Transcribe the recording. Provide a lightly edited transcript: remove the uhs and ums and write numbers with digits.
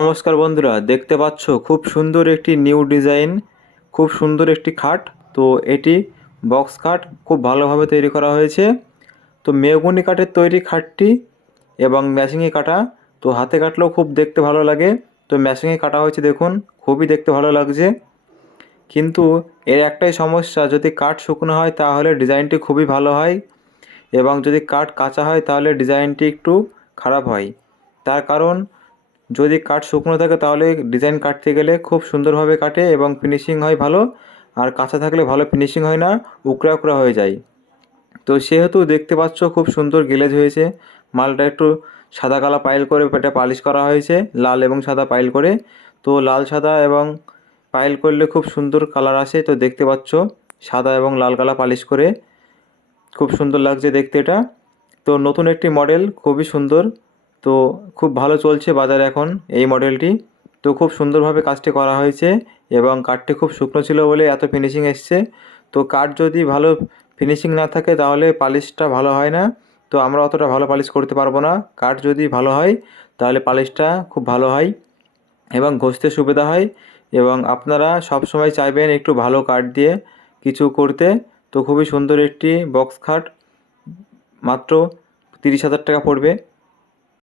নমস্কার বন্ধুরা, দেখতে পাচ্ছ খুব সুন্দর একটি নিউ ডিজাইন, খুব সুন্দর একটি খাট। তো এটি বক্স খাট খুব ভালোভাবে তৈরি করা হয়েছে। তো মেহগনি কাঠের তৈরি খাটটি এবং ম্যাচিংয়ে কাটা। তো হাতে কাটলেও খুব দেখতে ভালো লাগে। তো ম্যাচিংয়ে কাটা হয়েছে, দেখুন খুবই দেখতে ভালো লাগছে। কিন্তু এর একটাই সমস্যা, যদি কাঠ শুকনো হয় তাহলে ডিজাইনটি খুবই ভালো হয়, এবং যদি কাঠ কাঁচা হয় তাহলে ডিজাইনটি একটু খারাপ হয়। তার কারণ, যদি কাঠ শুকনো থাকে তাহলে ডিজাইন কাটতে গেলে খুব সুন্দরভাবে কাটে এবং ফিনিশিং হয় ভালো, আর কাঁচা থাকলে ভালো ফিনিশিং হয় না, উকড়া উকড়া হয়ে যায়। তো সেহেতু দেখতে পাচ্ছ খুব সুন্দর গ্লেজ হয়েছে। মালটা একটু সাদা কালা পাইল করে এটা পালিশ করা হয়েছে, লাল এবং সাদা পাইল করে। তো লাল সাদা এবং পাইল করলে খুব সুন্দর কালার আসে। তো দেখতে পাচ্ছ সাদা এবং লাল কালা পালিশ করে খুব সুন্দর লাগছে দেখতে এটা। তো নতুন একটি মডেল, খুবই সুন্দর। তো খুব ভালো চলছে বাজারে এখন এই মডেলটি। তো খুব সুন্দরভাবে কাজটি করা হয়েছে, এবং কাঠটি খুব শুকনো ছিল বলে এত ফিনিশিং এসছে। তো কাঠ যদি ভালো ফিনিশিং না থাকে তাহলে পালিশটা ভালো হয় না। তো আমরা অতটা ভালো পালিশ করতে পারবো না। কাঠ যদি ভালো হয় তাহলে পালিশটা খুব ভালো হয় এবং ঘষতে সুবিধা হয়। এবং আপনারা সব সময় চাইবেন একটু ভালো কাঠ দিয়ে কিছু করতে। তো খুবই সুন্দর একটি বক্স খাট, মাত্র 30,000 টাকা পড়বে।